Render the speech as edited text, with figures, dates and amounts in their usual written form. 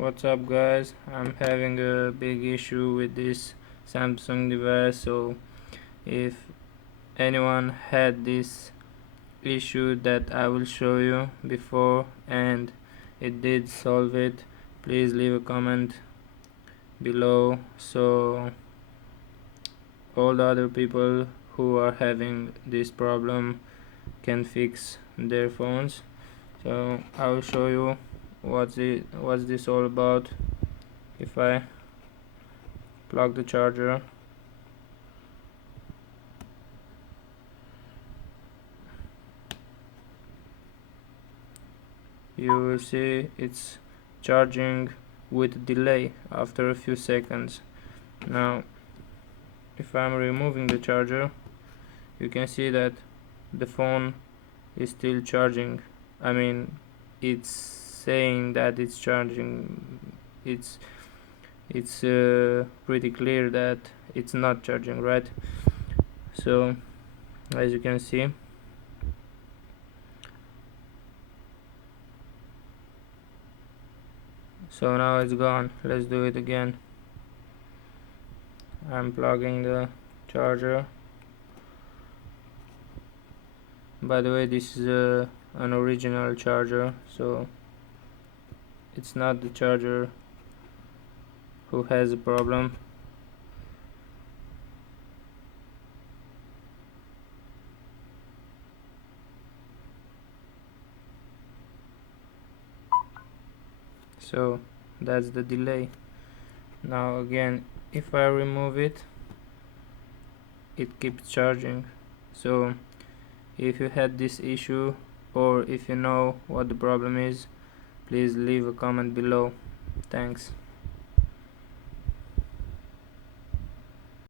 What's up, guys? I'm having a big issue with this Samsung device, so if anyone had this issue that I will show you before and it did solve it, please leave a comment below so all the other people who are having this problem can fix their phones. So I will show you what's this all about. If I plug the charger, you will see it's charging with delay after a few seconds. Now if I'm removing the charger, you can see that the phone is still charging. I mean, it's saying that it's charging. It's pretty clear that it's not charging, right? So as you can see, so now it's gone. Let's do it again. I'm plugging the charger. By the way, this is an original charger, so it's not the charger who has a problem. So that's the delay. Now again, if I remove it, it keeps charging. So if you had this issue, or if you know what the problem is, please leave a comment below. Thanks.